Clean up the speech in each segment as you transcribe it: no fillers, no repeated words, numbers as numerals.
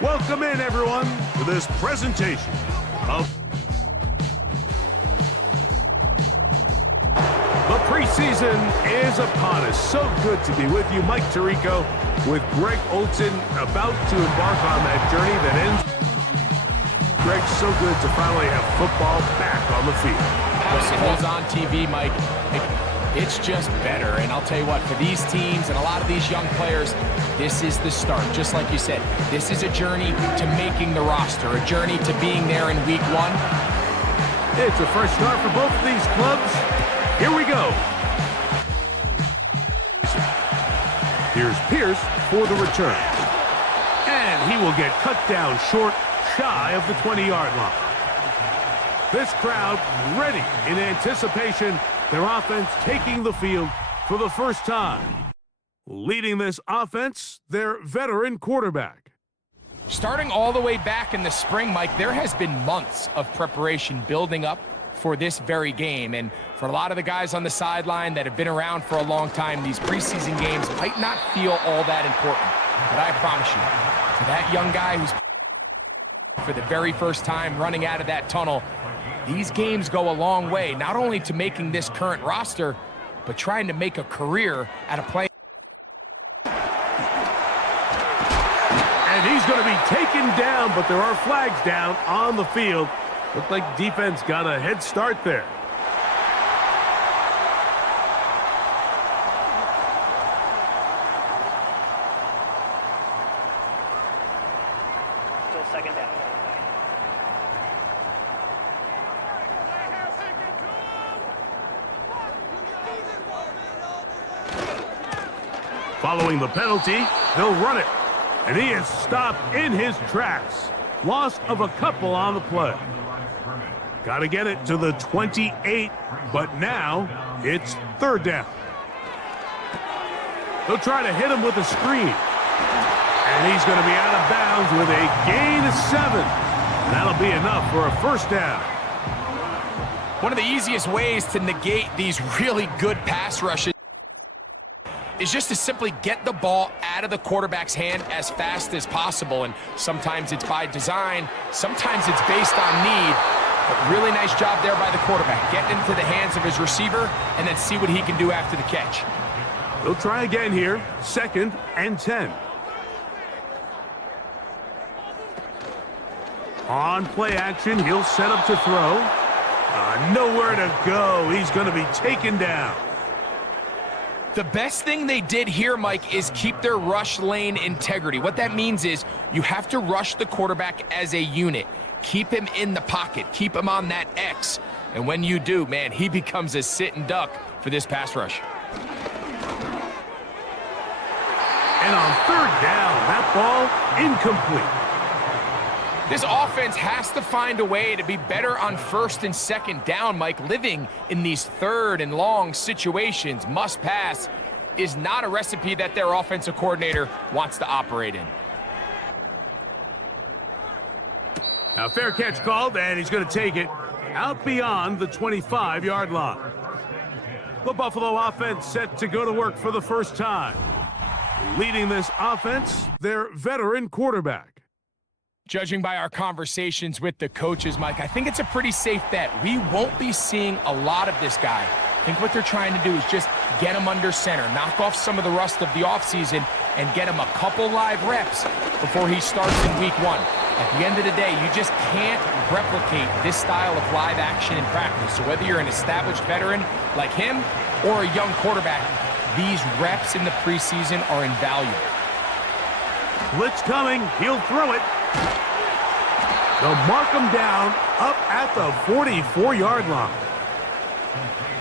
Welcome in, everyone, to this presentation of the preseason is upon us. So good to be with you. Mike Tirico with Greg Olson about to embark on that journey that ends. Greg, so good to finally have football back on the field. It was on TV, Mike. It's just better. And I'll tell you what, for these teams and a lot of these young players, this is the start. Just like you said, this is a journey to making the roster, a journey to being there in week one. It's a fresh start for both of these clubs. Here we go. Here's Pierce for the return. And he will get cut down short, shy of the 20-yard line. This crowd ready in anticipation, their offense taking the field for the first time. Leading this offense, their veteran quarterback. Starting all the way back in the spring, Mike, there has been months of preparation building up for this very game. And for a lot of the guys on the sideline that have been around for a long time, these preseason games might not feel all that important. But I promise you, for that young guy who's for the very first time running out of that tunnel, these games go a long way, not only to making this current roster, but trying to make a career out of playing. And he's going to be taken down, but there are flags down on the field. Looked like defense got a head start there. Still second down. Following the penalty, they'll run it. And he is stopped in his tracks. Loss of a couple on the play. Got to get it to the 28, but now it's third down. They'll try to hit him with a screen. And he's going to be out of bounds with a gain of 7. And that'll be enough for a first down. One of the easiest ways to negate these really good pass rushes is just to simply get the ball out of the quarterback's hand as fast as possible. And sometimes it's by design, sometimes it's based on need. But really nice job there by the quarterback, getting into the hands of his receiver and then see what he can do after the catch. They'll try again here, 2nd and 10. On play action, he'll set up to throw. Nowhere to go. He's going to be taken down. The best thing they did here, Mike, is keep their rush lane integrity. What that means is you have to rush the quarterback as a unit. Keep him in the pocket. Keep him on that X. And when you do, man, he becomes a sit and duck for this pass rush. And on third down, that ball incomplete. This offense has to find a way to be better on 1st and 2nd down, Mike. Living in these 3rd and long situations, must pass, is not a recipe that their offensive coordinator wants to operate in. Now, fair catch called, and he's going to take it out beyond the 25-yard line. The Buffalo offense set to go to work for the first time. Leading this offense, their veteran quarterback. Judging by our conversations with the coaches, Mike, I think it's a pretty safe bet. We won't be seeing a lot of this guy. I think what they're trying to do is just get him under center, knock off some of the rust of the offseason, and get him a couple live reps before he starts in week 1. At the end of the day, you just can't replicate this style of live action in practice. So whether you're an established veteran like him or a young quarterback, these reps in the preseason are invaluable. Blitz coming. He'll throw it. They'll mark him down up at the 44-yard line.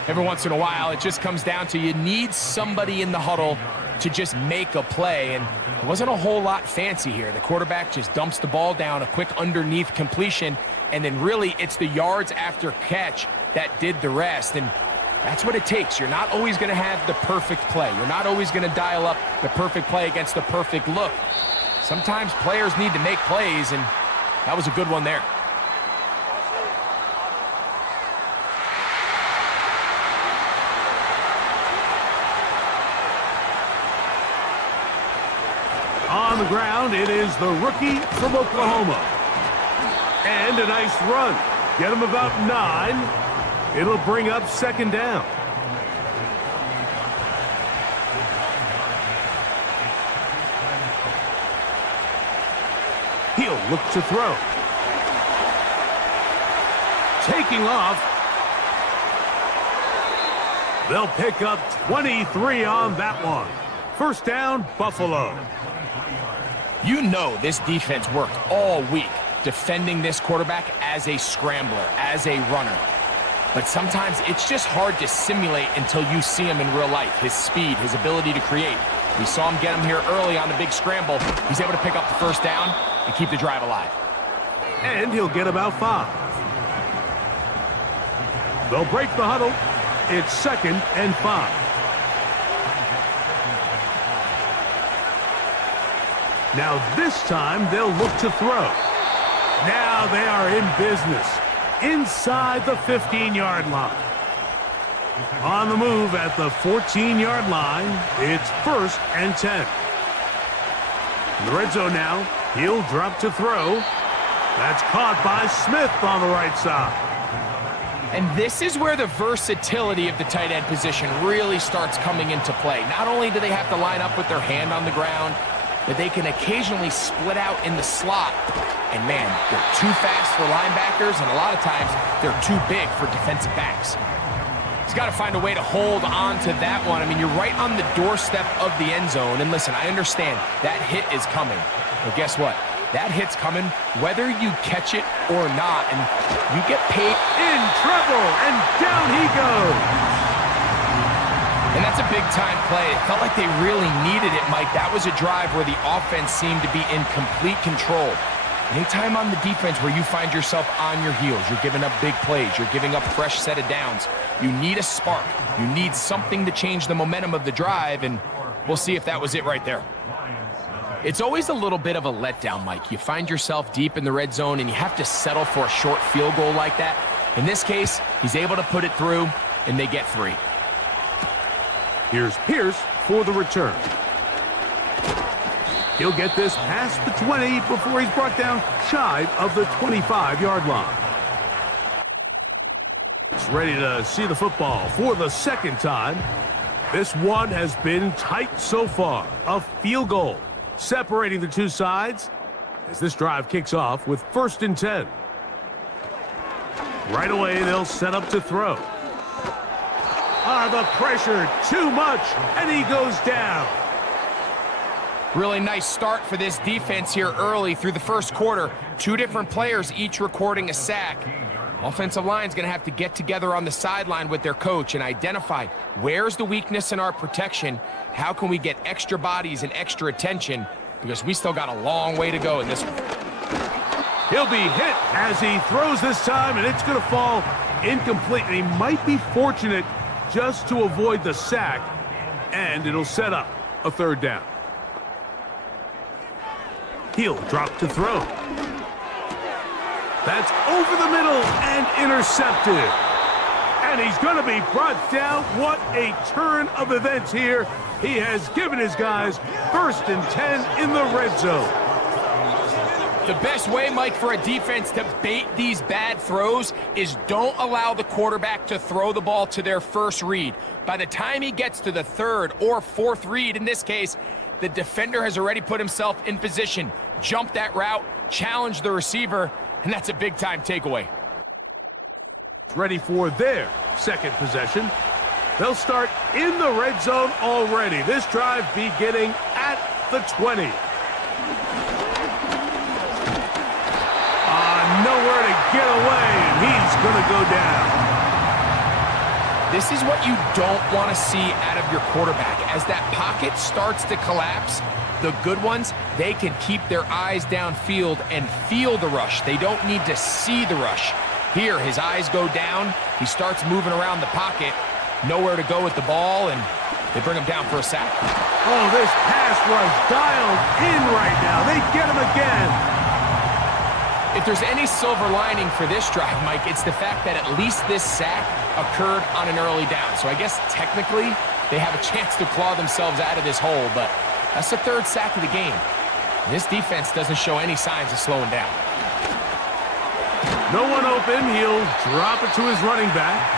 Every once in a while, it just comes down to you need somebody in the huddle to just make a play, and it wasn't a whole lot fancy here. The quarterback just dumps the ball down, a quick underneath completion, and then really it's the yards after catch that did the rest, and that's what it takes. You're not always going to have the perfect play. You're not always going to dial up the perfect play against the perfect look. Sometimes players need to make plays, and that was a good one there. On the ground, it is the rookie from Oklahoma. And a nice run. Get him about 9. It'll bring up second down. He'll look to throw. Taking off. They'll pick up 23 on that one. First down, Buffalo. You know this defense worked all week defending this quarterback as a scrambler, as a runner. But sometimes it's just hard to simulate until you see him in real life. His speed, his ability to create. We saw him get him here early on the big scramble. He's able to pick up the first down and keep the drive alive. And he'll get about 5. They'll break the huddle. It's 2nd and 5. Now this time they'll look to throw. Now they are in business inside the 15-yard line. On the move at the 14-yard line, it's 1st and 10. In the red zone now, he'll drop to throw. That's caught by Smith on the right side. And this is where the versatility of the tight end position really starts coming into play. Not only do they have to line up with their hand on the ground, but they can occasionally split out in the slot. And man, they're too fast for linebackers, and a lot of times they're too big for defensive backs. He's got to find a way to hold on to that one. I mean, you're right on the doorstep of the end zone. And listen, I understand that hit is coming. But guess what? That hit's coming whether you catch it or not, and you get paid. In trouble, and down he goes. And that's a big-time play. It felt like they really needed it, Mike. That was a drive where the offense seemed to be in complete control. Anytime on the defense where you find yourself on your heels, you're giving up big plays, you're giving up fresh set of downs, you need a spark. You need something to change the momentum of the drive, and we'll see if that was it right there. It's always a little bit of a letdown, Mike. You find yourself deep in the red zone, and you have to settle for a short field goal like that. In this case, he's able to put it through, and they get 3. Here's Pierce for the return. He'll get this past the 20 before he's brought down shy of the 25-yard line. He's ready to see the football for the second time. This one has been tight so far. A field goal separating the two sides as this drive kicks off with 1st and 10. Right away, they'll set up to throw. The pressure, too much, and he goes down. Really nice start for this defense here early through the first quarter. 2 different players each recording a sack. Offensive line's going to have to get together on the sideline with their coach and identify where's the weakness in our protection, how can we get extra bodies and extra attention, because we still got a long way to go in this one. He'll be hit as he throws this time, and it's going to fall incomplete. And he might be fortunate just to avoid the sack, and it'll set up a 3rd down. He'll drop to throw. That's over the middle and intercepted. And he's going to be brought down. What a turn of events here. He has given his guys 1st and 10 in the red zone. The best way, Mike, for a defense to bait these bad throws is don't allow the quarterback to throw the ball to their first read. By the time he gets to the 3rd or 4th read, in this case, the defender has already put himself in position, jump that route, challenge the receiver, and that's a big-time takeaway. Ready for their second possession. They'll start in the red zone already. This drive beginning at the 20. Nowhere to get away, and he's going to go down. This is what you don't want to see out of your quarterback. As that pocket starts to collapse, the good ones, they can keep their eyes downfield and feel the rush. They don't need to see the rush. Here, his eyes go down. He starts moving around the pocket. Nowhere to go with the ball, and they bring him down for a sack. Oh, this pass rush dialed in right now. They get him again. If there's any silver lining for this drive, Mike, it's the fact that at least this sack occurred on an early down. So I guess technically they have a chance to claw themselves out of this hole, but that's the 3rd sack of the game. This defense doesn't show any signs of slowing down. No one open. He'll drop it to his running back.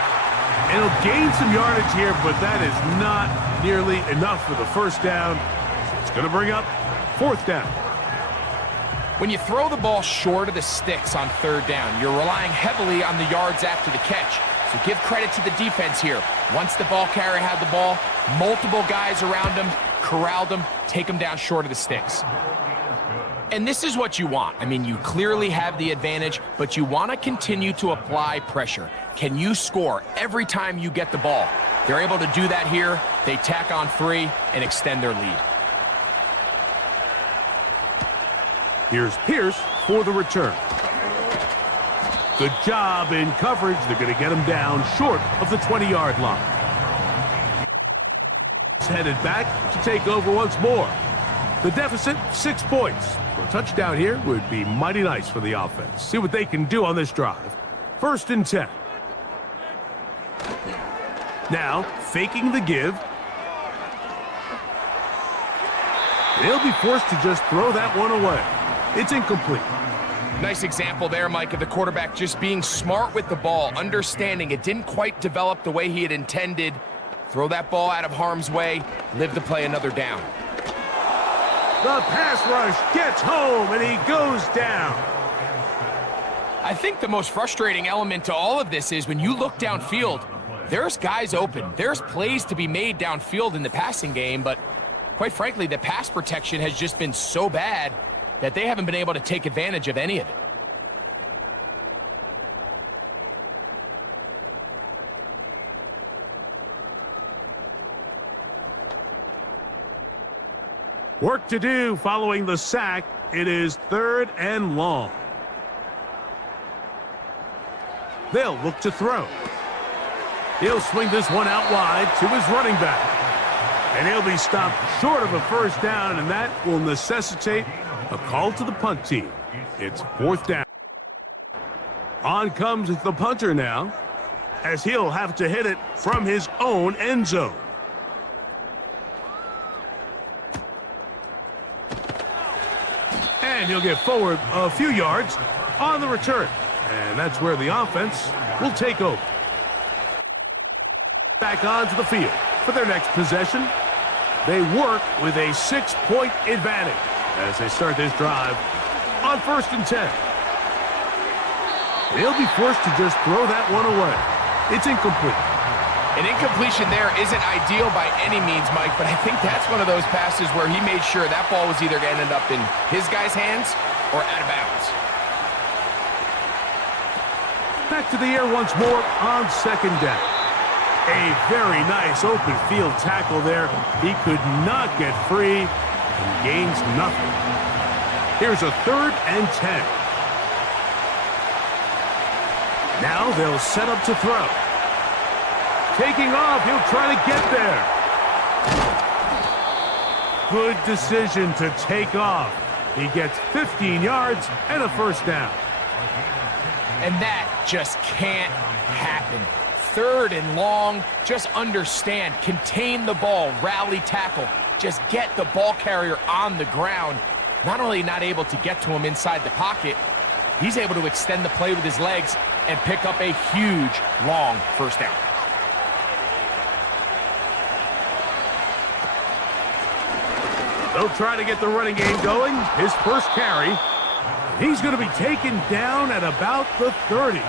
And he'll gain some yardage here, but that is not nearly enough for the first down. It's going to bring up fourth down. When you throw the ball short of the sticks on third down, you're relying heavily on the yards after the catch. So give credit to the defense here. Once the ball carrier had the ball, multiple guys around him, corralled him, take him down short of the sticks. And this is what you want. I mean, you clearly have the advantage, but you want to continue to apply pressure. Can you score every time you get the ball? They're able to do that here. They tack on 3 and extend their lead. Here's Pierce for the return. Good job in coverage. They're going to get him down short of the 20-yard line. He's headed back to take over once more. The deficit, 6 points. A touchdown here would be mighty nice for the offense. See what they can do on this drive. 1st and 10. Now, faking the give. They'll be forced to just throw that one away. It's incomplete. Nice example there, Mike, of the quarterback just being smart with the ball, understanding it didn't quite develop the way he had intended. Throw that ball out of harm's way, live to play another down. The pass rush gets home, and he goes down. I think the most frustrating element to all of this is when you look downfield, there's guys open. There's plays to be made downfield in the passing game, but quite frankly, the pass protection has just been so bad that they haven't been able to take advantage of any of it. Work to do following the sack. It is 3rd and long. They'll look to throw. He'll swing this one out wide to his running back. And he'll be stopped short of a first down, and that will necessitate a call to the punt team. It's 4th down. On comes the punter now, as he'll have to hit it from his own end zone. And he'll get forward a few yards on the return. And that's where the offense will take over. Back onto the field for their next possession. They work with a 6-point advantage as they start this drive on 1st and 10. They'll be forced to just throw that one away. It's incomplete. An incompletion there isn't ideal by any means, Mike, but I think that's one of those passes where he made sure that ball was either going to end up in his guy's hands or out of bounds. Back to the air once more on 2nd down. A very nice open field tackle there. He could not get free and gains nothing. Here's a 3rd and 10. Now they'll set up to throw. Taking off, he'll try to get there. Good decision to take off. He gets 15 yards and a first down. And that just can't happen. 3rd and long, just understand, contain the ball, rally tackle, just get the ball carrier on the ground. Not only not able to get to him inside the pocket, he's able to extend the play with his legs and pick up a huge, long first down. They'll try to get the running game going. His first carry. He's going to be taken down at about the 30.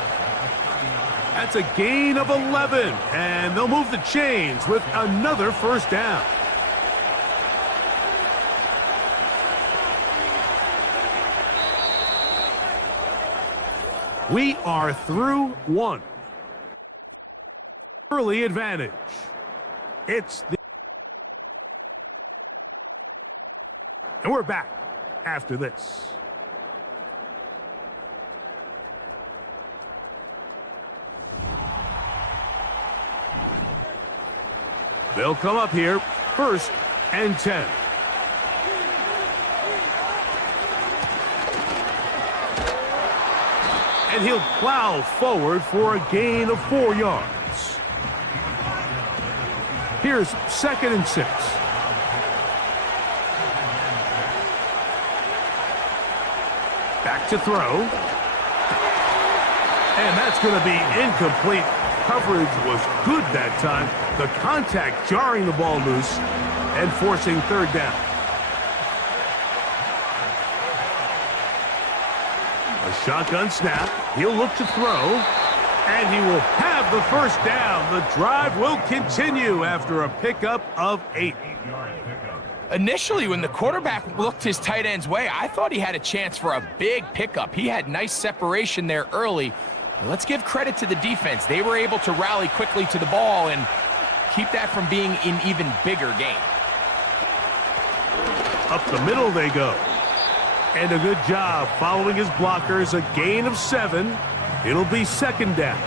That's a gain of 11. And they'll move the chains with another first down. We are through 1. Early advantage. It's the... And we're back after this. They'll come up here, 1st and 10. And he'll plow forward for a gain of 4 yards. Here's 2nd and 6. Back to throw. And that's going to be incomplete. Coverage was good that time. The contact jarring the ball loose and forcing third down. A shotgun snap. He'll look to throw. And he will have the first down. The drive will continue after a pickup of 8. Initially, when the quarterback looked his tight end's way, I thought he had a chance for a big pickup. He had nice separation there early. Let's give credit to the defense. They were able to rally quickly to the ball and keep that from being an even bigger game. Up the middle they go. And a good job following his blockers. A gain of 7. It'll be second down.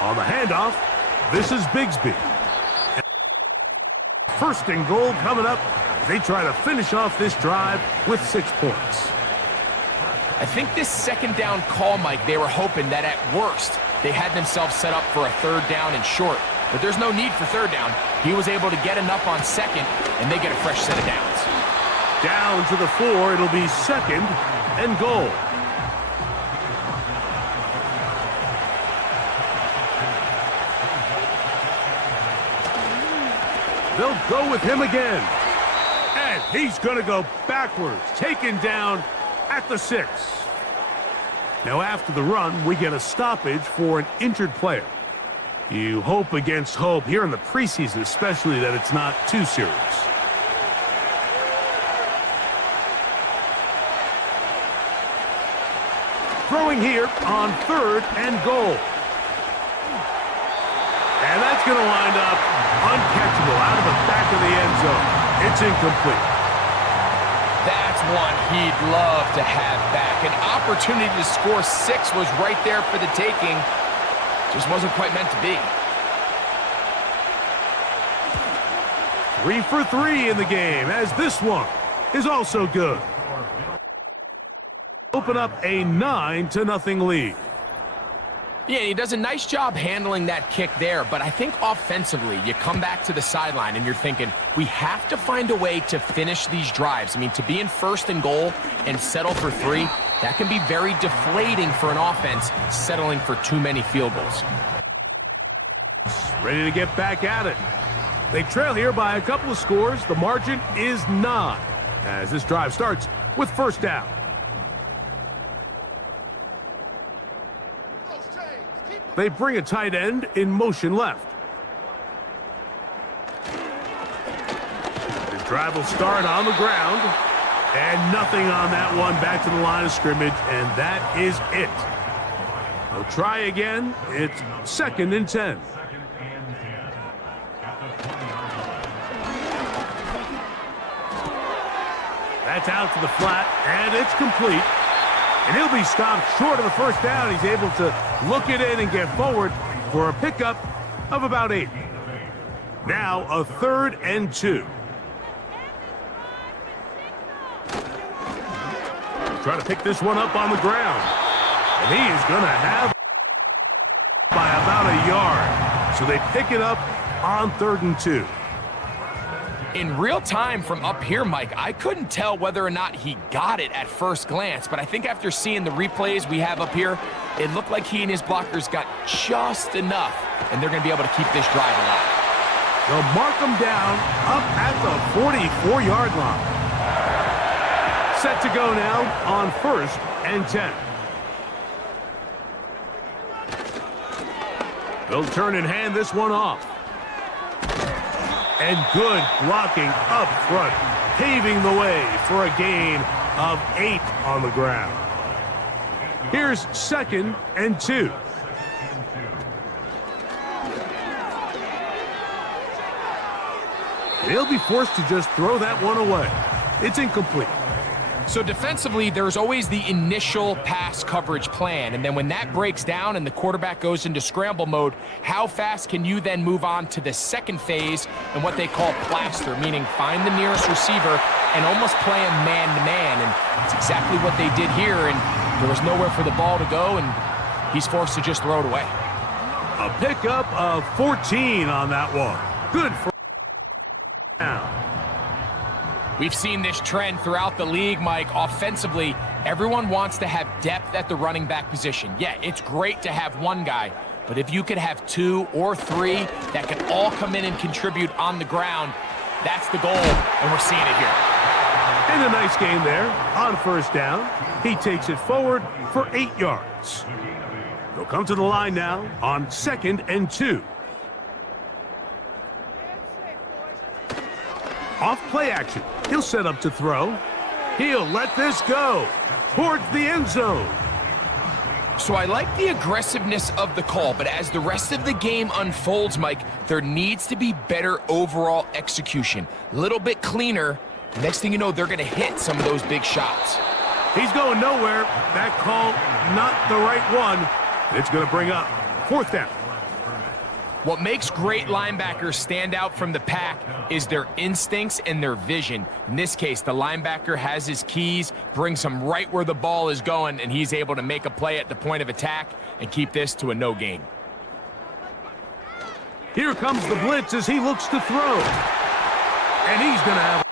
On the handoff, this is Bigsby. First and goal coming up as they try to finish off this drive with 6 points. I think this second down call, Mike, they were hoping that at worst they had themselves set up for a third down and short. But there's no need for third down. He was able to get enough on second, and they get a fresh set of downs. Down to the 4, it'll be second and goal. They'll go with him again. And he's going to go backwards, taken down at the 6. Now after the run, we get a stoppage for an injured player. You hope against hope here in the preseason, especially, that it's not too serious. Throwing here on third and goal. And that's going to wind up uncatchable out of the back of the end zone. It's incomplete. That's one he'd love to have back. An opportunity to score 6 was right there for the taking. Just wasn't quite meant to be. 3 for 3 in the game, as this one is also good. Open up a 9-0 lead. Yeah, he does a nice job handling that kick there, but I think offensively, you come back to the sideline and you're thinking, we have to find a way to finish these drives. I mean, to be in first and goal and settle for 3, that can be very deflating for an offense, settling for too many field goals. Ready to get back at it. They trail here by a couple of scores. The margin is 9 as this drive starts with first down. They bring a tight end in motion left. The drive will start on the ground. And nothing on that one. Back to the line of scrimmage, and that is it. They'll try again. It's second and 10. That's out to the flat, and it's complete. And he'll be stopped short of the first down. He's able to look it in and get forward for a pickup of about 8. Now a 3rd and 2. Try to pick this one up on the ground. And he is going to have by about a yard. So they pick it up on 3rd and 2. In real time from up here, Mike, I couldn't tell whether or not he got it at first glance, but I think after seeing the replays we have up here, it looked like he and his blockers got just enough, and they're going to be able to keep this drive alive. They'll mark him down up at the 44-yard line. Set to go now on 1st and 10. They'll turn and hand this one off. And good blocking up front, paving the way for a gain of 8 on the ground. Here's 2nd and 2. They'll be forced to just throw that one away. It's incomplete. So defensively, there's always the initial pass coverage plan, and then when that breaks down and the quarterback goes into scramble mode, how fast can you then move on to the second phase and what they call plaster, meaning find the nearest receiver and almost play him man-to-man, and that's exactly what they did here, and there was nowhere for the ball to go, and he's forced to just throw it away. A pickup of 14 on that one. Good for now. We've seen this trend throughout the league, Mike. Offensively, everyone wants to have depth at the running back position. Yeah, it's great to have one guy, but if you could have 2 or 3 that can all come in and contribute on the ground, that's the goal, and we're seeing it here. And a nice game there. On first down, he takes it forward for 8 yards. They'll come to the line now on 2nd and 2. Off play action. He'll set up to throw. He'll let this go towards the end zone. So I like the aggressiveness of the call, but as the rest of the game unfolds, Mike, there needs to be better overall execution. A little bit cleaner. Next thing you know, they're going to hit some of those big shots. He's going nowhere. That call, not the right one. It's going to bring up 4th down. What makes great linebackers stand out from the pack is their instincts and their vision. In this case, the linebacker has his keys, brings him right where the ball is going, and he's able to make a play at the point of attack and keep this to a no gain. Here comes the blitz as he looks to throw. And he's going to have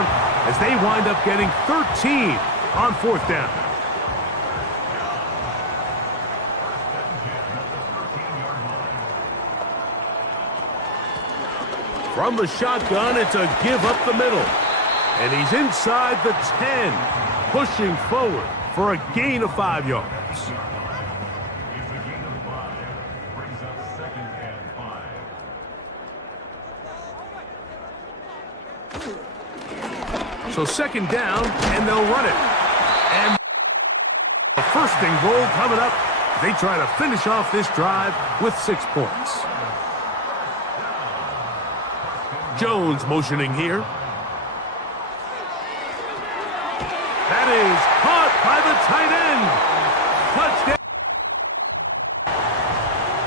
as they wind up getting 13 on 4th down. From the shotgun, it's a give up the middle. And he's inside the 10, pushing forward for a gain of 5 yards. So 2nd down, and they'll run it. And the 1st and goal coming up. They try to finish off this drive with 6 points. Jones motioning here. That is caught by the tight end. Touchdown.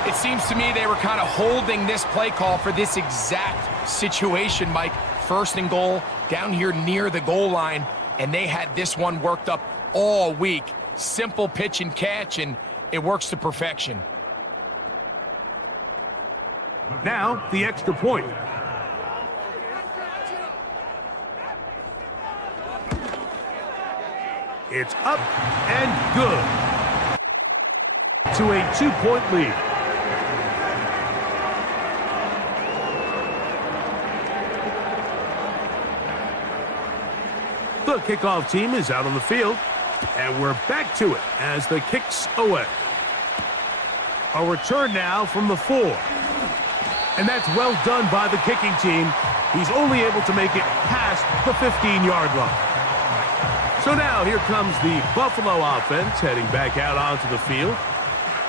It seems to me they were kind of holding this play call for this exact situation, Mike. 1st and goal, down here near the goal line, and they had this one worked up all week. Simple pitch and catch, and it works to perfection. Now, the extra point. It's up and good to a 2-point lead. The kickoff team is out on the field, and we're back to it as the kick's away. A return now from the 4. And that's well done by the kicking team. He's only able to make it past the 15-yard line. So now here comes the Buffalo offense heading back out onto the field.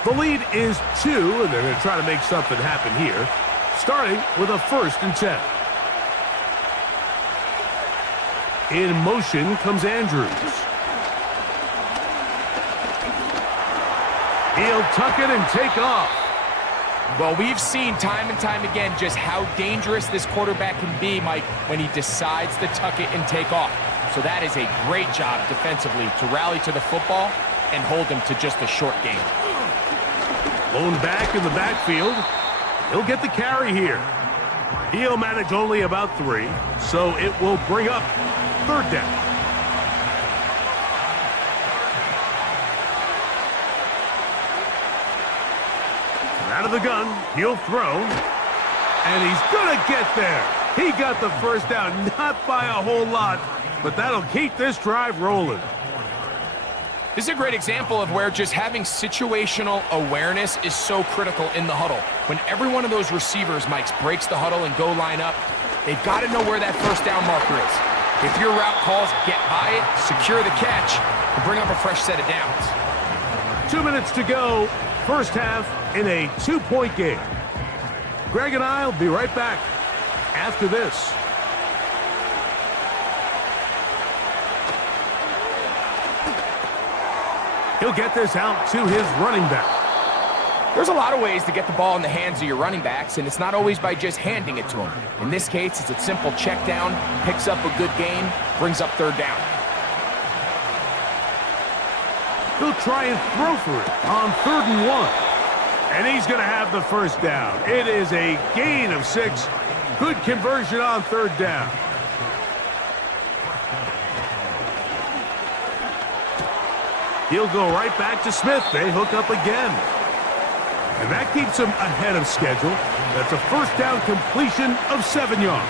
The lead is 2, and they're going to try to make something happen here, starting with a 1st and 10. In motion comes Andrews. He'll tuck it and take off. Well, we've seen time and time again just how dangerous this quarterback can be, Mike, when he decides to tuck it and take off. So that is a great job defensively to rally to the football and hold him to just a short gain. Blown back in the backfield. He'll get the carry here. He'll manage only about 3, so it will bring up 3rd down. Out of the gun, he'll throw, and he's gonna get there. He got the 1st down, not by a whole lot, but that'll keep this drive rolling. This is a great example of where just having situational awareness is so critical in the huddle. When every one of those receivers, Mike, breaks the huddle and go line up, they've got to know where that 1st down marker is. If your route calls, get by it, secure the catch, and bring up a fresh set of downs. 2 minutes to go, 1st half in a 2-point game. Greg and I will be right back after this. He'll get this out to his running back. There's a lot of ways to get the ball in the hands of your running backs, and it's not always by just handing it to them. In this case, it's a simple check down, picks up a good gain, brings up 3rd down. He'll try and throw for it on 3rd and 1. And he's going to have the first down. It is a gain of 6. Good conversion on third down. He'll go right back to Smith. They hook up again. And that keeps him ahead of schedule. That's a first down completion of 7 yards.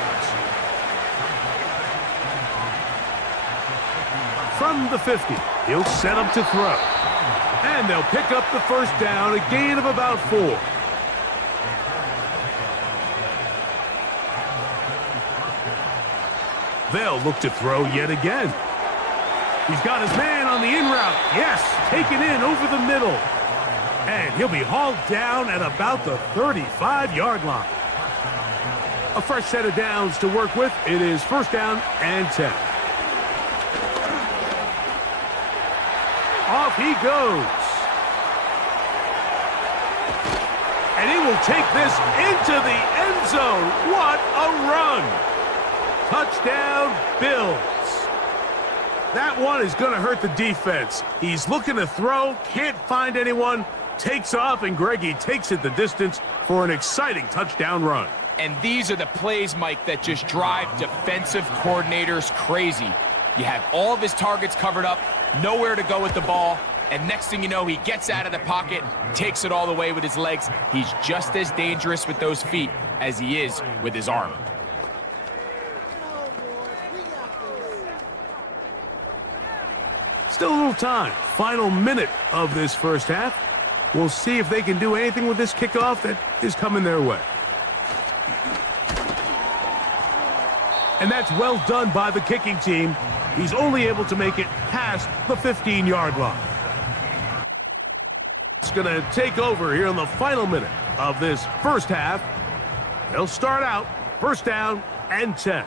From the 50, he'll set up to throw. And they'll pick up the first down, a gain of about 4. They'll look to throw yet again. He's got his man on the in route. Yes, taken in over the middle. And he'll be hauled down at about the 35-yard line. A fresh set of downs to work with. It is first down and 10. Off he goes. And he will take this into the end zone. What a run. Touchdown, Bills. That one is going to hurt the defense. He's looking to throw, can't find anyone, takes off, and Greggy takes it the distance for an exciting touchdown run. And these are the plays, Mike, that just drive defensive coordinators crazy. You have all of his targets covered up, nowhere to go with the ball, and next thing you know, he gets out of the pocket, takes it all the way with his legs. He's just as dangerous with those feet as he is with his arm. Still a little time. Final minute of this first half. We'll see if they can do anything with this kickoff that is coming their way. And that's well done by the kicking team. He's only able to make it past the 15-yard line. It's going to take over here in the final minute of this first half. They'll start out first down and 10.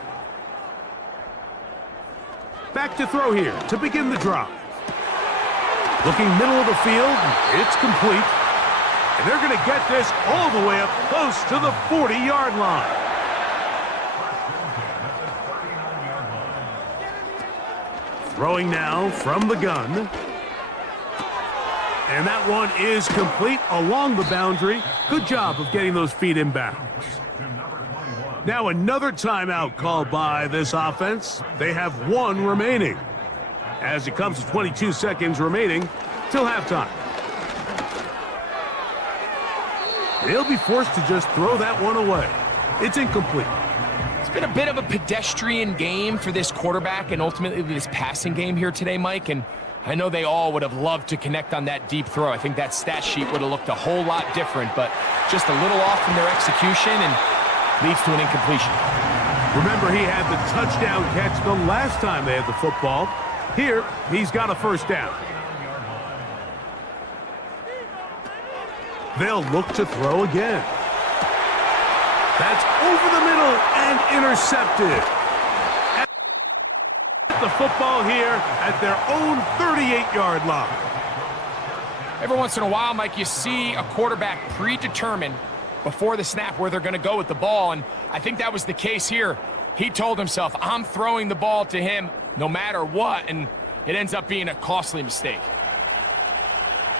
Back to throw here to begin the drive. Looking middle of the field, it's complete. And they're going to get this all the way up close to the 40-yard line. Throwing now from the gun. And that one is complete along the boundary. Good job of getting those feet in bounds. Now another timeout called by this offense. They have 1 remaining. As it comes to 22 seconds remaining till halftime. They'll be forced to just throw that one away. It's incomplete. It's been a bit of a pedestrian game for this quarterback and ultimately this passing game here today, Mike. And I know they all would have loved to connect on that deep throw. I think that stat sheet would have looked a whole lot different, but just a little off from their execution and leads to an incompletion. Remember, he had the touchdown catch the last time they had the football. Here, he's got a first down. They'll look to throw again. That's over the middle and intercepted. The football here at their own 38-yard line. Every once in a while, Mike, you see a quarterback predetermined before the snap where they're going to go with the ball, and I think that was the case here. He told himself, I'm throwing the ball to him no matter what, and it ends up being a costly mistake.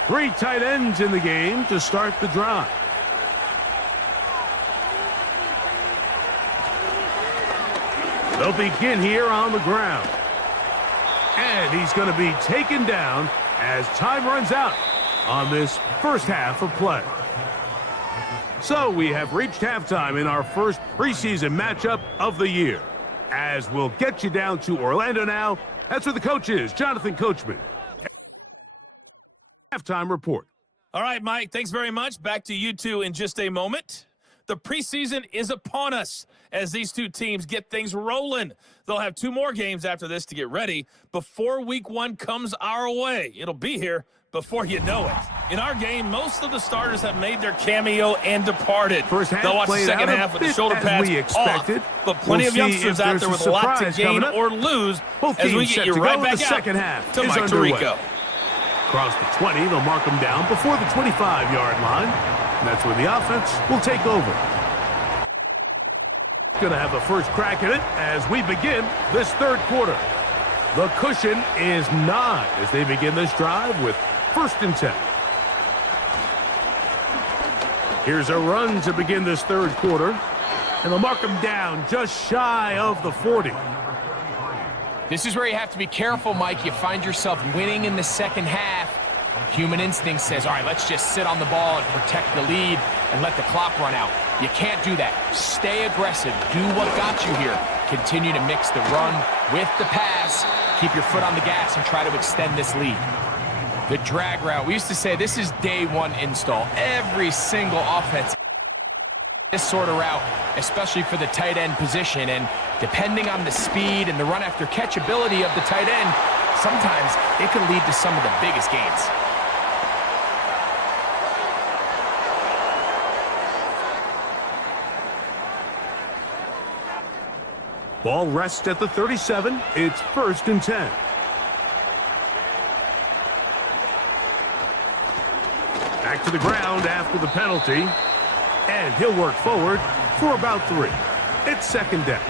3 tight ends in the game to start the drive. They'll begin here on the ground. And he's going to be taken down as time runs out on this first half of play. So we have reached halftime in our first preseason matchup of the year. As we'll get you down to Orlando now. That's where the coach is, Jonathan Coachman. Halftime report. All right, Mike, thanks very much. Back to you two in just a moment. The preseason is upon us as these two teams get things rolling. They'll have 2 more games after this to get ready before week 1 comes our way. It'll be here before you know it. In our game, most of the starters have made their cameo and departed. First half they'll watch the second half with the shoulder pads off, but plenty of youngsters out there with a lot to gain or lose as we get you right back out to Mike Tirico. Across the 20, they'll mark them down before the 25-yard line. And that's where the offense will take over. Going to have the first crack at it as we begin this third quarter. The cushion is 9 as they begin this drive with first and 10. Here's a run to begin this third quarter. And they'll mark him down just shy of the 40. This is where you have to be careful, Mike. You find yourself winning in the second half. Human instinct says, all right, let's just sit on the ball and protect the lead and let the clock run out. You can't do that. Stay aggressive. Do what got you here. Continue to mix the run with the pass. Keep your foot on the gas and try to extend this lead. The drag route. We used to say this is day one install. Every single offense this sort of route, especially for the tight end position. And depending on the speed and the run after catch ability of the tight end, sometimes it can lead to some of the biggest gains. Ball rests at the 37. It's 1st and 10. Back to the ground after the penalty. And he'll work forward for about 3. It's 2nd down.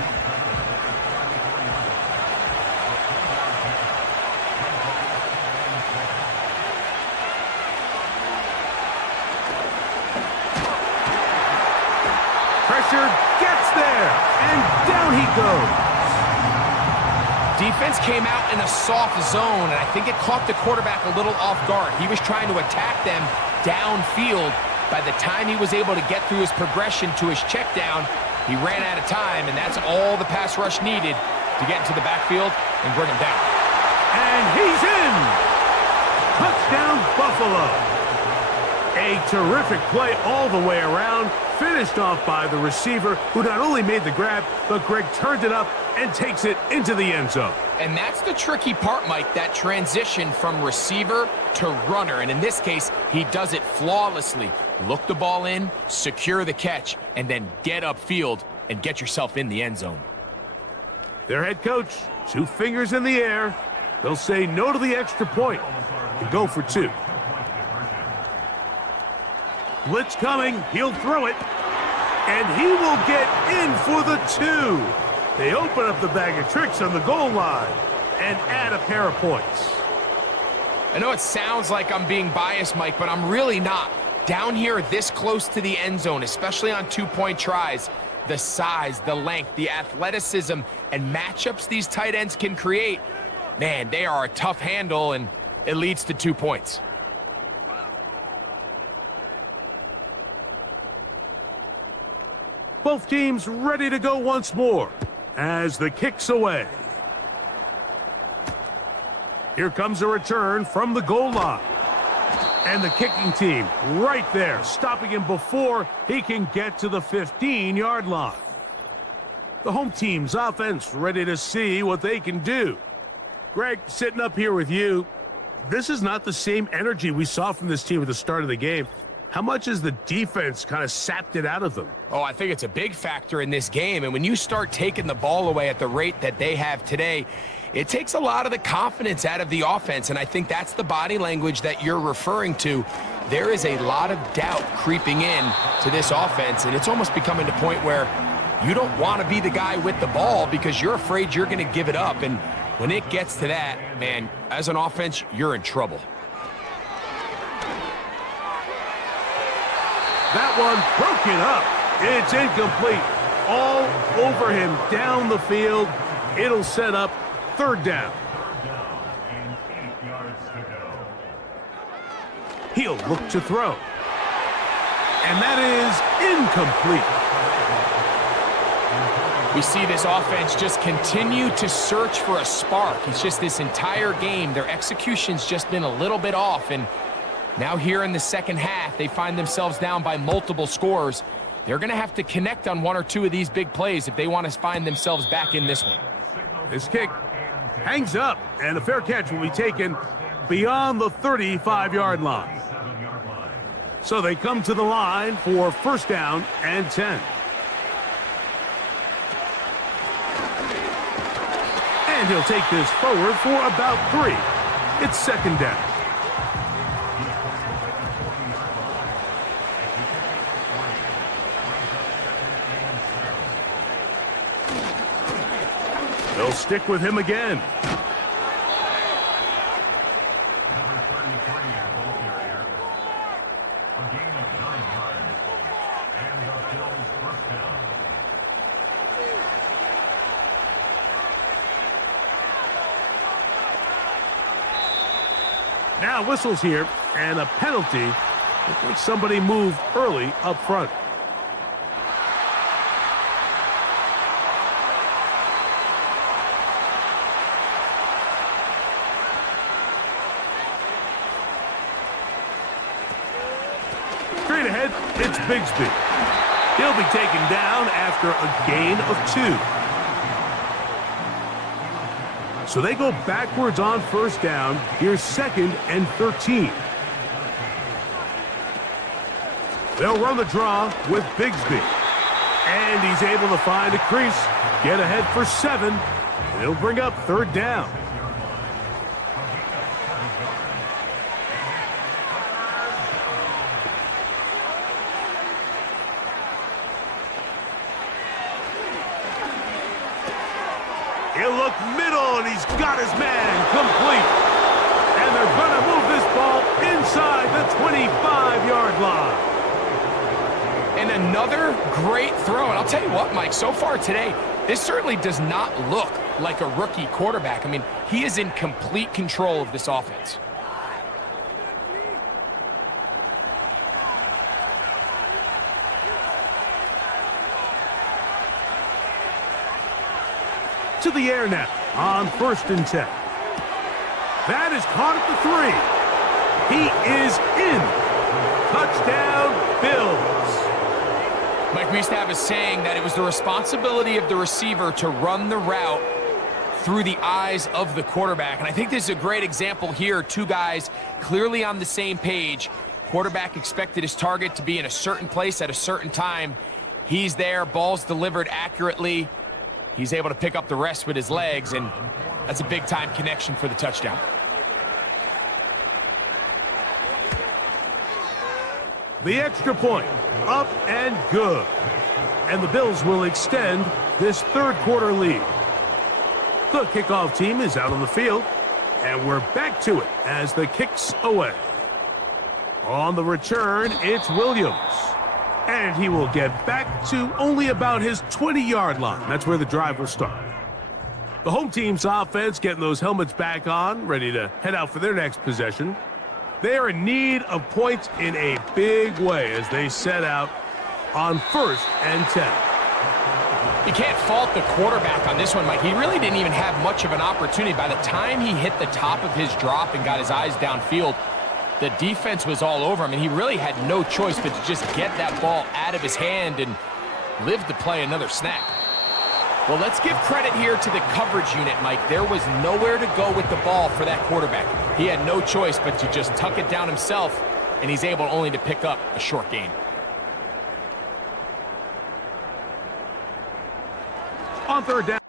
Pressure gets there, and down he goes. Defense came out in a soft zone, and I think it caught the quarterback a little off guard. He was trying to attack them downfield. By the time he was able to get through his progression to his check down, he ran out of time, and that's all the pass rush needed to get into the backfield and bring him down. And he's in! Touchdown, Buffalo! A terrific play all the way around, finished off by the receiver, who not only made the grab, but Greg turned it up and takes it into the end zone. And that's the tricky part, Mike, that transition from receiver to runner. And in this case, he does it flawlessly. Look the ball in, secure the catch, and then get upfield and get yourself in the end zone. Their head coach, 2 fingers in the air. They'll say no to the extra point and go for 2. Blitz coming, he'll throw it, and he will get in for the 2. They open up the bag of tricks on the goal line and add a pair of points. I know it sounds like I'm being biased, Mike, but I'm really not. Down here this close to the end zone, especially on 2-point tries, the size, the length, the athleticism, and matchups these tight ends can create, man, they are a tough handle, and it leads to 2 points. Both teams ready to go once more as the kick's away. Here comes a return from the goal line. And the kicking team right there, stopping him before he can get to the 15-yard line. The home team's offense ready to see what they can do. Greg, sitting up here with you, this is not the same energy we saw from this team at the start of the game. How much has the defense kind of sapped it out of them? Oh, I think it's a big factor in this game. And when you start taking the ball away at the rate that they have today, it takes a lot of the confidence out of the offense. And I think that's the body language that you're referring to. There is a lot of doubt creeping in to this offense. And it's almost becoming to the point where you don't want to be the guy with the ball because you're afraid you're going to give it up. And when it gets to that, man, as an offense, you're in trouble. That one broken up. It's incomplete. All over him down the field. It'll set up 3rd down. He'll look to throw. And that is incomplete. We see this offense just continue to search for a spark. It's just this entire game, their execution's just been a little bit off. And now here in the second half, they find themselves down by multiple scores. They're going to have to connect on 1 or 2 of these big plays if they want to find themselves back in this one. This kick hangs up, and a fair catch will be taken beyond the 35-yard line. So they come to the line for 1st down and 10. And he'll take this forward for about 3. It's 2nd down. They'll stick with him again. Now whistles here, and a penalty. Looks like somebody moved early up front. Straight ahead, it's Bigsby. He'll be taken down after a gain of 2. So they go backwards on first down. Here's 2nd and 13. They'll run the draw with Bigsby. And he's able to find a crease, get ahead for 7. And he'll bring up 3rd down. He'll look middle, and he's got his man complete. And they're going to move this ball inside the 25-yard line. And another great throw. And I'll tell you what, Mike, so far today, this certainly does not look like a rookie quarterback. I mean, he is in complete control of this offense. To the air now on 1st and 10. That is caught at the 3. He is in. Touchdown, Bills. Mike, we used to have a saying that it was the responsibility of the receiver to run the route through the eyes of the quarterback. And I think this is a great example here. 2 guys clearly on the same page. Quarterback expected his target to be in a certain place at a certain time. He's there, ball's delivered accurately. He's able to pick up the rest with his legs, and that's a big-time connection for the touchdown. The extra point, up and good. And the Bills will extend this 3rd quarter lead. The kickoff team is out on the field, and we're back to it as the kick's away. On the return, it's Williams. And he will get back to only about his 20-yard line. That's where the drive will start. The home team's offense getting those helmets back on, ready to head out for their next possession. They are in need of points in a big way as they set out on 1st and 10. You can't fault the quarterback on this one, Mike. He really didn't even have much of an opportunity. By the time he hit the top of his drop and got his eyes downfield, the defense was all over him, and he really had no choice but to just get that ball out of his hand and live to play another snap. Well, let's give credit here to the coverage unit, Mike. There was nowhere to go with the ball for that quarterback. He had no choice but to just tuck it down himself, and he's able only to pick up a short gain. On 3rd down,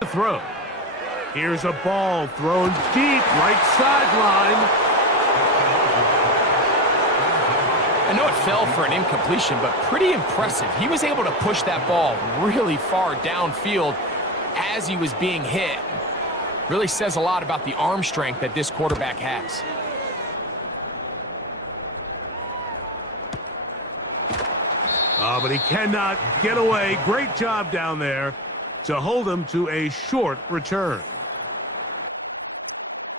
the throw. Here's a ball thrown deep, right sideline. I know it fell for an incompletion, but pretty impressive. He was able to push that ball really far downfield as he was being hit. Really says a lot about the arm strength that this quarterback has. Oh, but he cannot get away. Great job down there to hold him to a short return.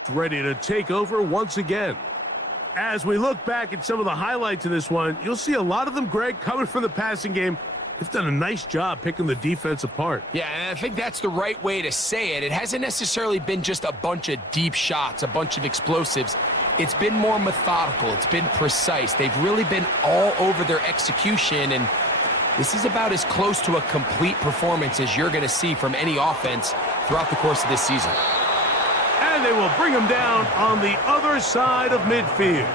Ready to take over once again. As we look back at some of the highlights of this one, you'll see a lot of them, Greg, coming from the passing game. They've done a nice job picking the defense apart. Yeah, and I think that's the right way to say it. It hasn't necessarily been just a bunch of deep shots, a bunch of explosives. It's been more methodical. It's been precise. They've really been all over their execution, and this is about as close to a complete performance as you're going to see from any offense throughout the course of this season. And they will bring him down on the other side of midfield.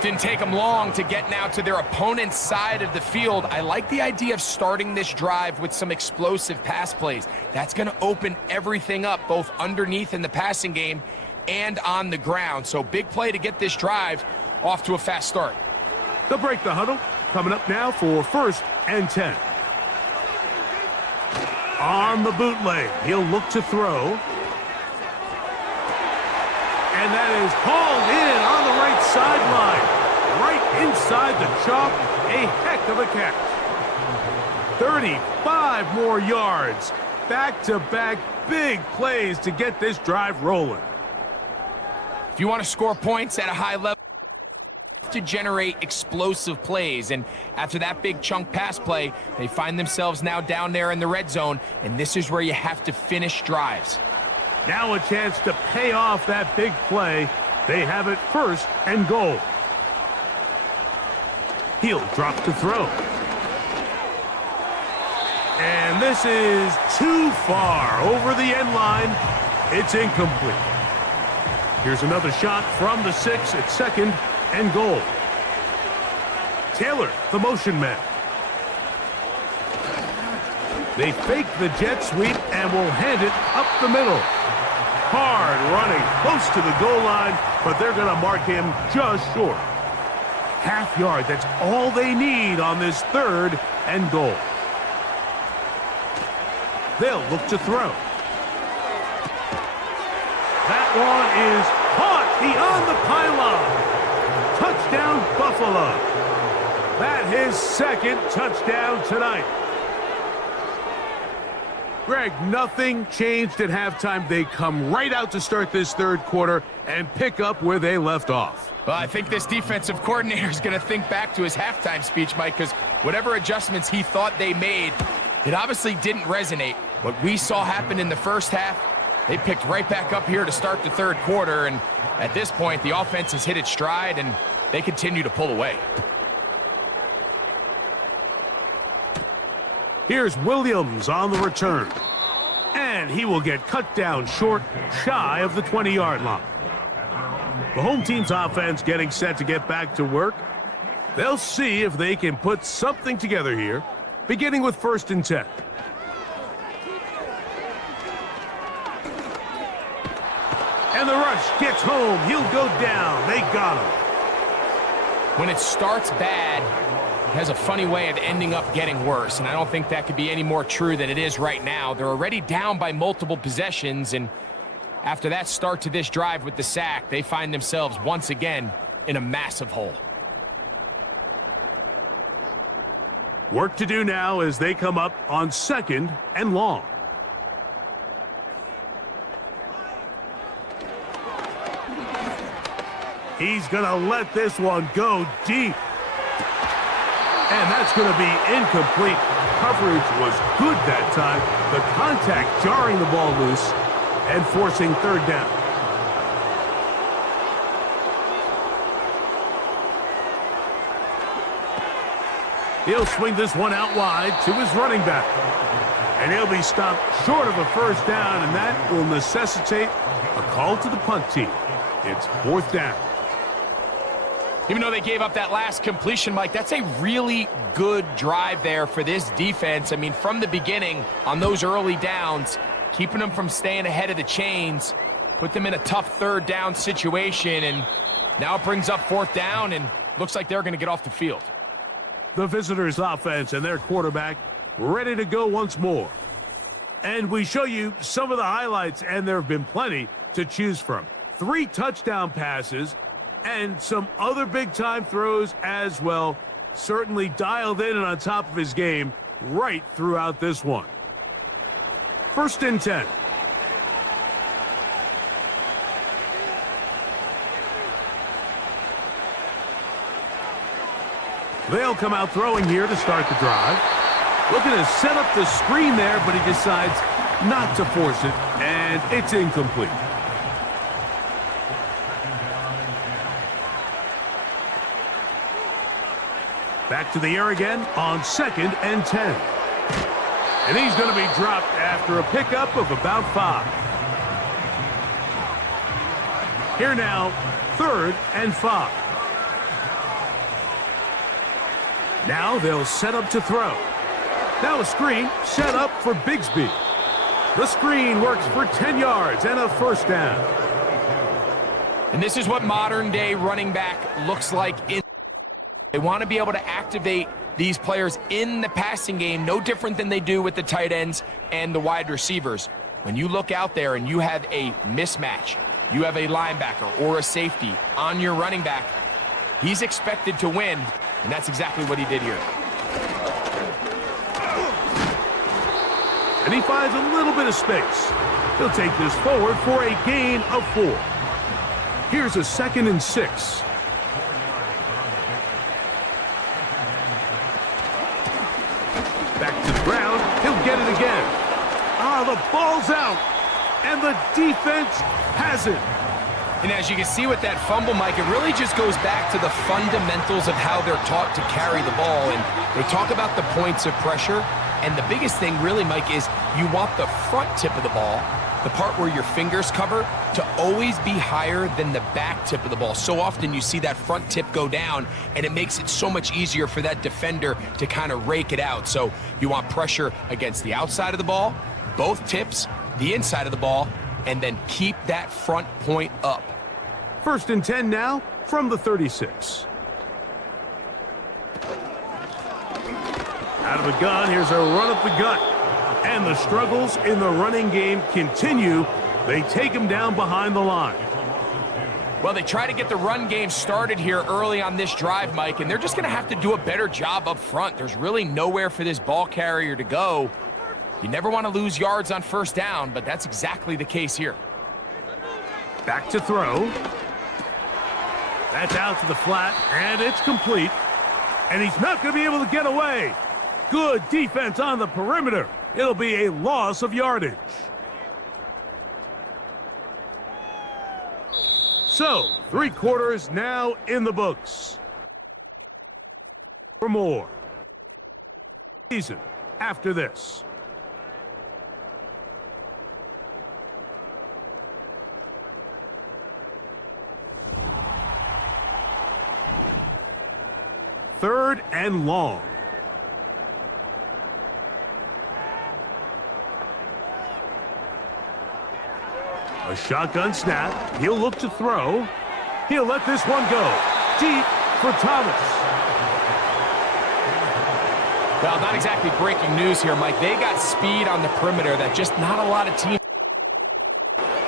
Didn't take them long to get now to their opponent's side of the field. I like the idea of starting this drive with some explosive pass plays. That's going to open everything up, both underneath in the passing game and on the ground. So big play to get this drive off to a fast start. They'll break the huddle. Coming up now for 1st and 10. On the bootleg, he'll look to throw. And that is hauled in on the right sideline. Right inside the chalk. A heck of a catch. 35 more yards. Back-to-back big plays to get this drive rolling. If you want to score points at a high level, to generate explosive plays, and after that big chunk pass play, they find themselves now down there in the red zone, and this is where you have to finish drives. Now a chance to pay off that big play. They have it 1st and goal. He'll drop to throw. And this is too far over the end line. It's incomplete. Here's another shot from the 6 at 2nd and goal. Taylor, the motion man. They fake the jet sweep and will hand it up the middle. Hard running, close to the goal line, but they're going to mark him just short. Half yard, that's all they need on this 3rd and goal. They'll look to throw. That one is caught beyond the pylon. Touchdown, Buffalo. That his 2nd touchdown tonight. Greg, nothing changed at halftime. They come right out to start this 3rd quarter and pick up where they left off. Well, I think this defensive coordinator is going to think back to his halftime speech, Mike, because whatever adjustments he thought they made, it obviously didn't resonate. What we saw happen in the first half, they picked right back up here to start the 3rd quarter, and at this point, the offense has hit its stride, and they continue to pull away. Here's Williams on the return. And he will get cut down short, shy of the 20-yard line. The home team's offense getting set to get back to work. They'll see if they can put something together here, beginning with 1st and 10. And the rush gets home. He'll go down. They got him. When it starts bad, it has a funny way of ending up getting worse, and I don't think that could be any more true than it is right now. They're already down by multiple possessions, and after that start to this drive with the sack, they find themselves once again in a massive hole. Work to do now as they come up on 2nd and long. He's going to let this one go deep. And that's going to be incomplete. Coverage was good that time. The contact jarring the ball loose and forcing 3rd down. He'll swing this one out wide to his running back. And he'll be stopped short of a 1st down, and that will necessitate a call to the punt team. It's 4th down. Even though they gave up that last completion, Mike, that's a really good drive there for this defense. I mean, from the beginning, on those early downs, keeping them from staying ahead of the chains, put them in a tough 3rd down situation, and now it brings up 4th down, and looks like they're going to get off the field. The visitors' offense and their quarterback ready to go once more. And we show you some of the highlights, and there have been plenty to choose from. 3 touchdown passes, and some other big-time throws as well. Certainly dialed in and on top of his game right throughout this one. 1st and 10. They'll come out throwing here to start the drive. Looking to set up the screen there, but he decides not to force it, and it's incomplete. Back to the air again on 2nd and 10. And he's going to be dropped after a pickup of about 5. Here now, 3rd and 5. Now they'll set up to throw. Now a screen set up for Bigsby. The screen works for 10 yards and a 1st down. And this is what modern-day running back looks like. They want to be able to activate these players in the passing game, no different than they do with the tight ends and the wide receivers. When you look out there and you have a mismatch, you have a linebacker or a safety on your running back, he's expected to win, and that's exactly what he did here. And he finds a little bit of space. He'll take this forward for a gain of 4. Here's a 2nd and 6. Back to the ground. He'll get it again. The ball's out. And the defense has it. And as you can see with that fumble, Mike, it really just goes back to the fundamentals of how they're taught to carry the ball. And they talk about the points of pressure. And the biggest thing really, Mike, is you want the front tip of the ball, the part where your fingers cover, to always be higher than the back tip of the ball. So often you see that front tip go down, and it makes it so much easier for that defender to kind of rake it out. So you want pressure against the outside of the ball, both tips, the inside of the ball, and then keep that front point up. 1st and 10 now from the 36. Out of the gun, here's a run up the gut. And the struggles in the running game continue. They take him down behind the line. Well, they try to get the run game started here early on this drive, Mike, and they're just going to have to do a better job up front. There's really nowhere for this ball carrier to go. You never want to lose yards on 1st down, but that's exactly the case here. Back to throw. That's out to the flat, and it's complete. And he's not going to be able to get away. Good defense on the perimeter. It'll be a loss of yardage. So, 3 quarters now in the books. For more. Season after this. Third and long. A shotgun snap. He'll look to throw. He'll let this one go. Deep for Thomas. Well, not exactly breaking news here, Mike. They got speed on the perimeter that just not a lot of teams.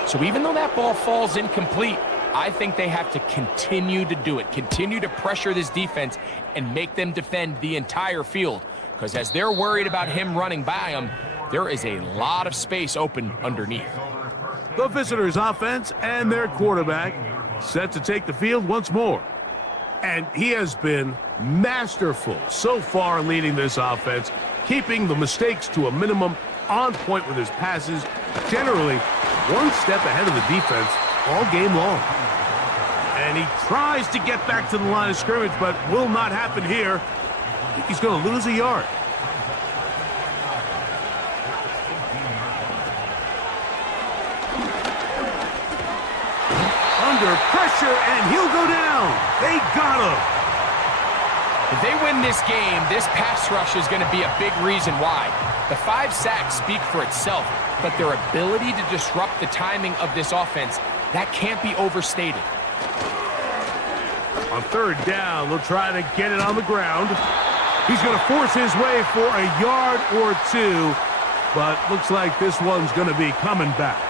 So even though that ball falls incomplete, I think they have to continue to do it. Continue to pressure this defense and make them defend the entire field. Because as they're worried about him running by them, there is a lot of space open underneath. The visitors' offense and their quarterback set to take the field once more. And he has been masterful so far leading this offense, keeping the mistakes to a minimum, on point with his passes, generally one step ahead of the defense all game long. And he tries to get back to the line of scrimmage, but will not happen here. I think he's going to lose a yard. Under pressure, and he'll go down. They got him. If they win this game, this pass rush is going to be a big reason why. The 5 sacks speak for itself, but their ability to disrupt the timing of this offense, that can't be overstated. On 3rd down, they'll try to get it on the ground. He's going to force his way for a yard or 2, but looks like this one's going to be coming back.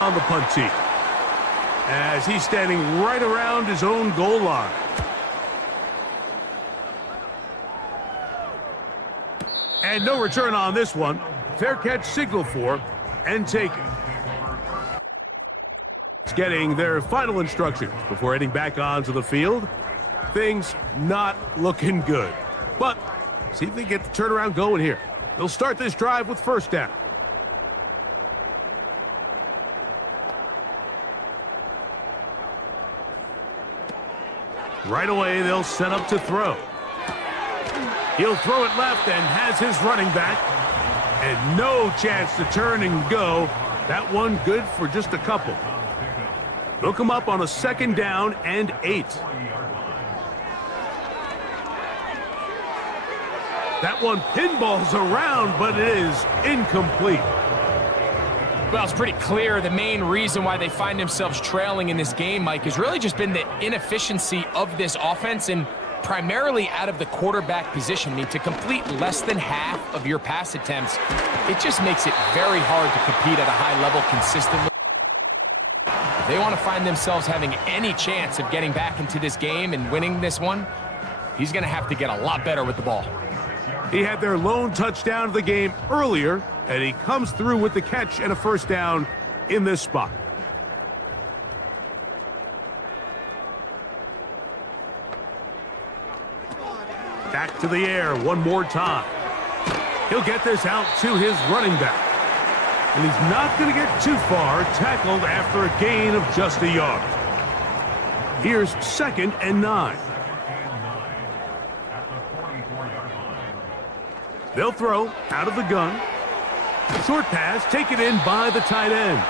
On the punt team, as he's standing right around his own goal line. And no return on this one. Fair catch signal for and taken. It's getting their final instructions before heading back onto the field. Things not looking good. But see if they get the turnaround going here. They'll start this drive with 1st down. Right away, they'll set up to throw. He'll throw it left and has his running back. And no chance to turn and go. That one good for just a couple. They'll come up on a 2nd down and 8. That one pinballs around, but it is incomplete. Well, it's pretty clear the main reason why they find themselves trailing in this game, Mike, has really just been the inefficiency of this offense and primarily out of the quarterback position. I mean, to complete less than half of your pass attempts, it just makes it very hard to compete at a high level consistently. If they want to find themselves having any chance of getting back into this game and winning this one, he's going to have to get a lot better with the ball. He had their lone touchdown of the game earlier, and he comes through with the catch and a first down in this spot. Back to the air one more time. He'll get this out to his running back. And he's not going to get too far, tackled after a gain of just a yard. Here's 2nd and 9. They'll throw out of the gun. Short pass taken in by the tight end.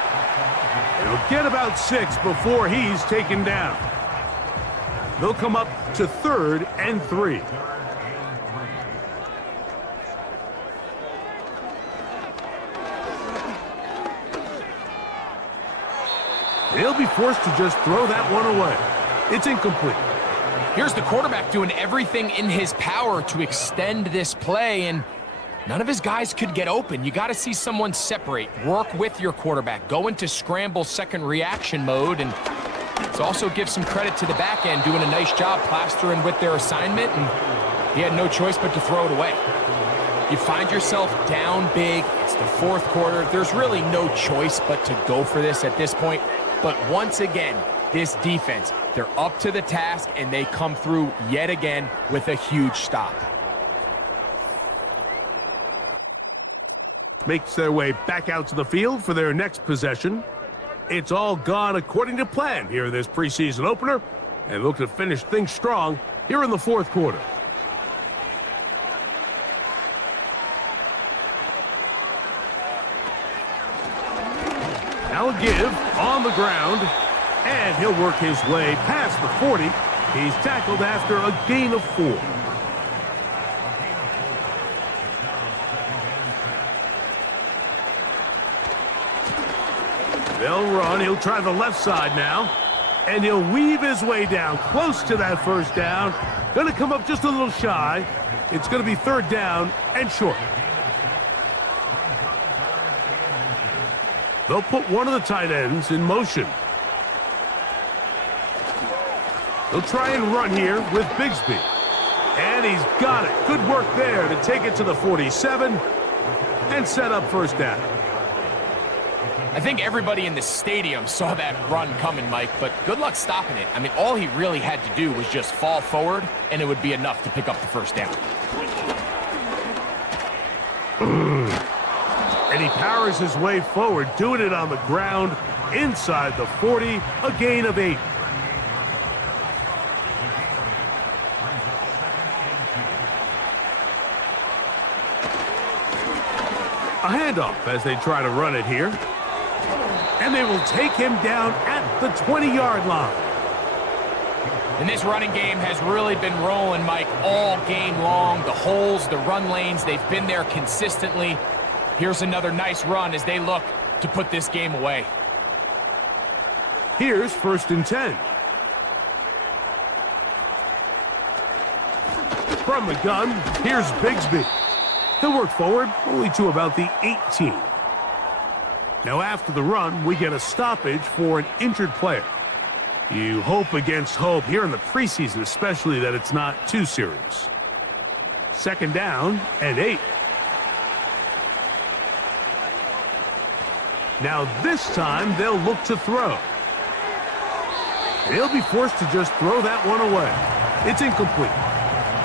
He'll get about 6 before he's taken down. They'll come up to 3rd and 3. He'll be forced to just throw that one away. It's incomplete. Here's the quarterback doing everything in his power to extend this play, and none of his guys could get open. You got to see someone separate, work with your quarterback, go into scramble second reaction mode, and let's also give some credit to the back end doing a nice job plastering with their assignment, and he had no choice but to throw it away. You find yourself down big. It's the 4th quarter. There's really no choice but to go for this at this point. But once again, this defense, they're up to the task, and they come through yet again with a huge stop. Makes their way back out to the field for their next possession. It's all gone according to plan here in this preseason opener, and look to finish things strong here in the 4th quarter. Now a give on the ground, and he'll work his way past the 40. He's tackled after a gain of 4. They'll run. He'll try the left side now, and he'll weave his way down close to that first down. Going to come up just a little shy. It's going to be 3rd down and short. They'll put one of the tight ends in motion. They'll try and run here with Bigsby. And he's got it. Good work there to take it to the 47 and set up first down. I think everybody in the stadium saw that run coming, Mike, but good luck stopping it. I mean, all he really had to do was just fall forward, and it would be enough to pick up the first down. And he powers his way forward, doing it on the ground inside the 40, a gain of 8. A handoff as they try to run it here. And they will take him down at the 20-yard line. And this running game has really been rolling, Mike, all game long. The holes, the run lanes, they've been there consistently. Here's another nice run as they look to put this game away. Here's 1st and 10. From the gun, here's Bigsby. He'll work forward only to about the 18. Now after the run, we get a stoppage for an injured player. You hope against hope here in the preseason, especially that it's not too serious. 2nd down and 8. Now this time they'll look to throw. They'll be forced to just throw that one away. It's incomplete.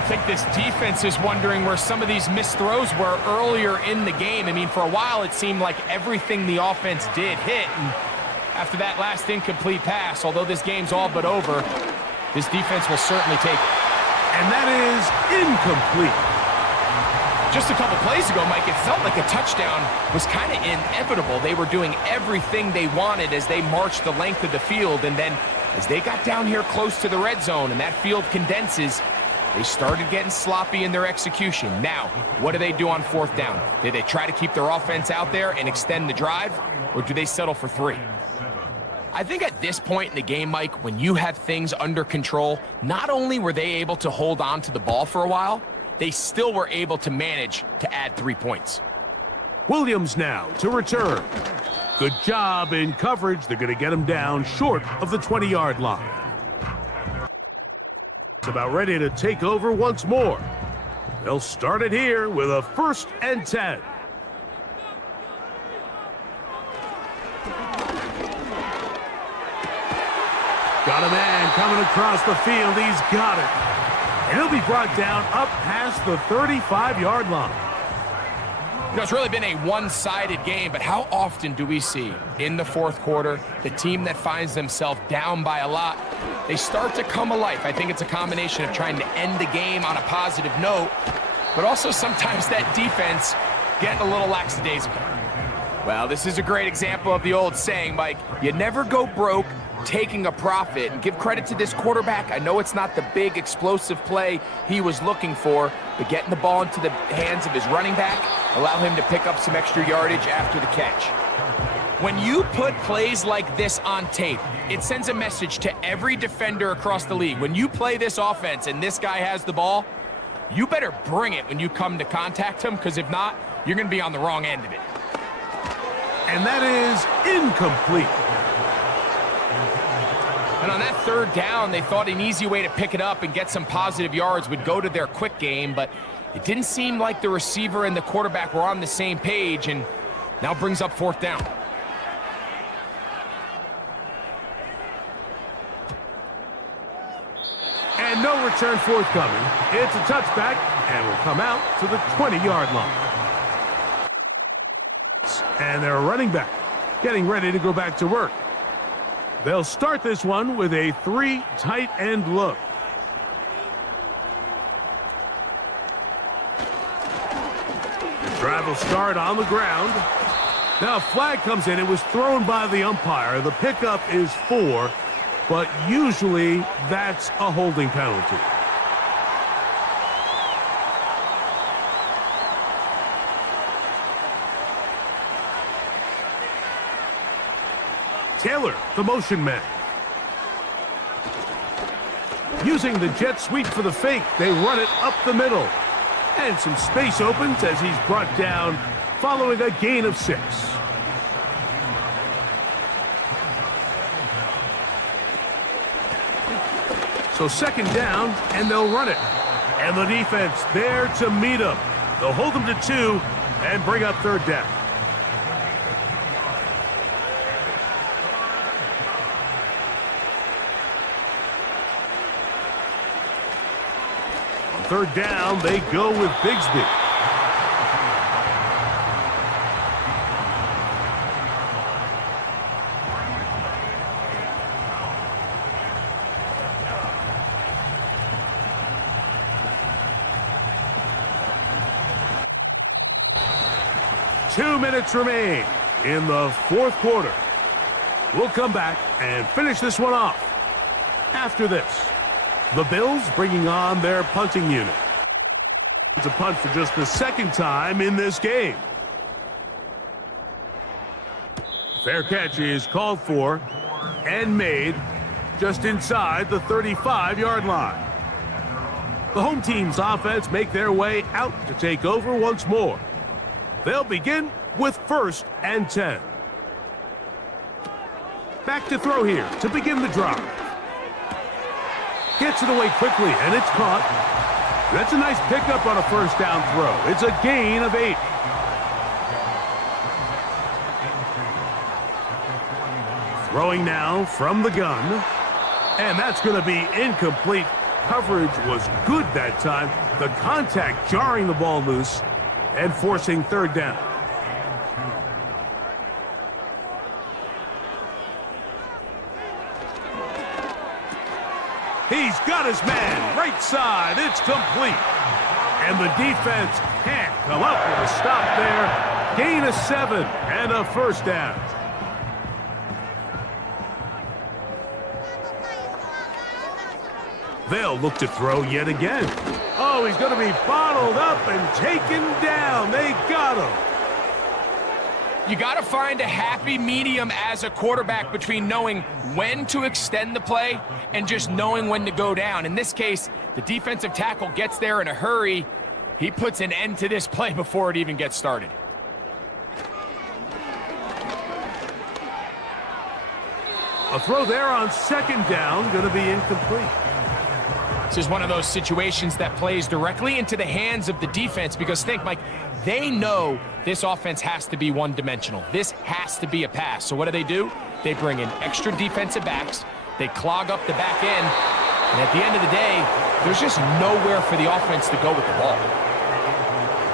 I think this defense is wondering where some of these missed throws were earlier in the game. I mean, for a while it seemed like everything the offense did hit, and after that last incomplete pass, although this game's all but over, this defense will certainly take it. And that is incomplete. Just a couple plays ago, Mike, it felt like a touchdown was kind of inevitable. They were doing everything they wanted as they marched the length of the field, and then as they got down here close to the red zone and that field condenses, they started getting sloppy in their execution. Now, what do they do on 4th down? Do they try to keep their offense out there and extend the drive, or do they settle for 3? I think at this point in the game, Mike, when you have things under control, not only were they able to hold on to the ball for a while, they still were able to manage to add 3 points. Williams now to return. Good job in coverage. They're going to get him down short of the 20-yard line. It's about ready to take over once more. They'll start it here with a 1st and 10. Got a man coming across the field. He's got it. And he'll be brought down up past the 35-yard line. You know, it's really been a one-sided game, but how often do we see in the 4th quarter the team that finds themselves down by a lot, they start to come alive? I think it's a combination of trying to end the game on a positive note, but also sometimes that defense getting a little lackadaisical. Well, this is a great example of the old saying, Mike, you never go broke taking a profit. And give credit to this quarterback. I know it's not the big explosive play he was looking for, but getting the ball into the hands of his running back allow him to pick up some extra yardage after the catch. When you put plays like this on tape, it sends a message to every defender across the league. When you play this offense and this guy has the ball, you better bring it when you come to contact him, because if not, you're going to be on the wrong end of it. And that is incomplete. And on that 3rd down, they thought an easy way to pick it up and get some positive yards would go to their quick game, but it didn't seem like the receiver and the quarterback were on the same page, and now brings up 4th down. And no return forthcoming. It's a touchback and will come out to the 20-yard line. And they're running back, getting ready to go back to work. They'll start this one with a 3 tight end look. The drive will start on the ground. Now a flag comes in. It was thrown by the umpire. The pickup is 4, but usually that's a holding penalty. Taylor, the motion man. Using the jet sweep for the fake, they run it up the middle. And some space opens as he's brought down following a gain of 6. So 2nd down, and they'll run it. And the defense there to meet him. They'll hold him to 2 and bring up 3rd down. On 3rd down, they go with Bigsby. Two minutes remain in the 4th quarter. We'll come back and finish this one off. After this, the Bills bringing on their punting unit. It's a punt for just the 2nd time in this game. Fair catch is called for and made just inside the 35-yard line. The home team's offense make their way out to take over once more. They'll begin with 1st and 10. Back to throw here to begin the drive. Gets it away quickly, and it's caught. That's a nice pickup on a 1st down throw. It's a gain of 8. Throwing now from the gun. And that's going to be incomplete. Coverage was good that time. The contact jarring the ball loose and forcing 3rd down. He's got his man right side. It's complete. And the defense can't come up with a stop there. Gain of 7 and a 1st down. They'll look to throw yet again. Oh, he's going to be bottled up and taken down. They got him. You got to find a happy medium as a quarterback between knowing when to extend the play and just knowing when to go down. In this case, the defensive tackle gets there in a hurry. He puts an end to this play before it even gets started. A throw there on 2nd down, going to be incomplete. This is one of those situations that plays directly into the hands of the defense because think, Mike, they know this offense has to be one-dimensional. This has to be a pass. So what do? They bring in extra defensive backs. They clog up the back end. And at the end of the day, there's just nowhere for the offense to go with the ball.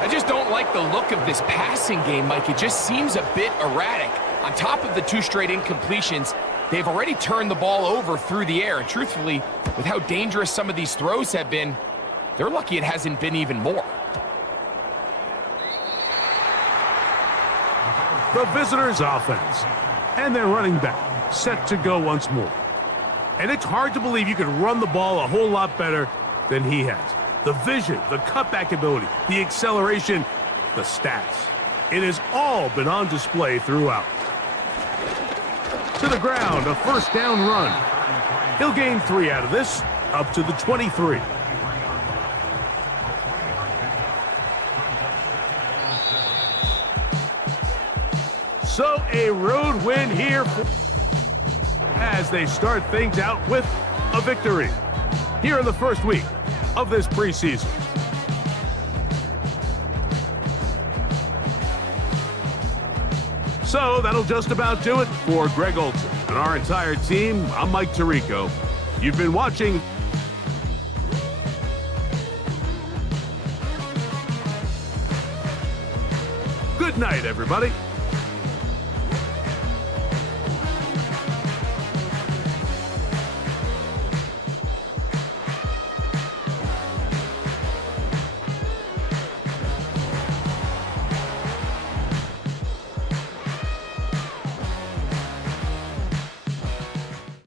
I just don't like the look of this passing game, Mike. It just seems a bit erratic. On top of the 2 straight incompletions, they've already turned the ball over through the air. And truthfully, with how dangerous some of these throws have been, they're lucky it hasn't been even more. The visitors' offense. And their running back set to go once more. And it's hard to believe you can run the ball a whole lot better than he has. The vision, the cutback ability, the acceleration, the stats. It has all been on display throughout. To the ground, a first down run. He'll gain 3 out of this, up to the 23. So a road win here as they start things out with a victory here in the first week of this preseason. So that'll just about do it for Greg Olson and our entire team. I'm Mike Tirico. You've been watching. Good night, everybody.